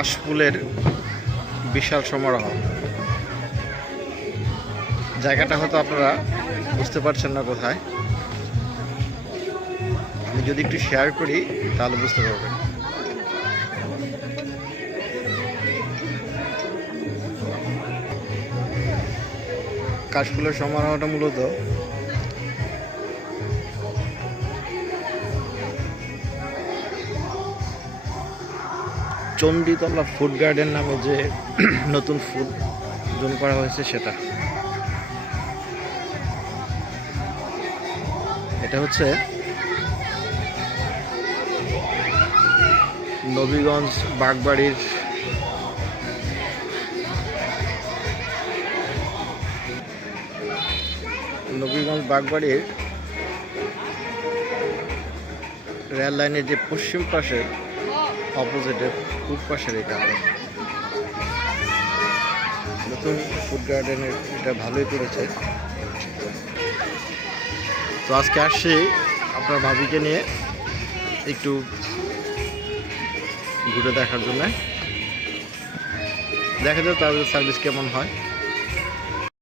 কাশফুলের বিশাল সমারোহ। জায়গাটা হয়তো আপনারা বুঝতে পারছেন না কোথায়। আমি যদি একটু শেয়ার করি তাহলে বুঝতে পারবেন। কাশফুলের সমারোহটা মূলত চণ্ডীতলা ফুড গার্ডেন নামে যে নতুন ফুড জোন করা হয়েছে সেটা। এটা হচ্ছে নবীগঞ্জ বাগবাড়ির রেল লাইনের যে পশ্চিম পাশের অপোজিটে পূর্ব পাশের এটা নতুন ফুড গার্ডেনের এটা ভালোই করেছে। তো আজকে আসছি আপনার ভাবিকে নিয়ে একটু ঘুরে দেখার জন্য। দেখা যাক তাদের সার্ভিস কেমন হয়।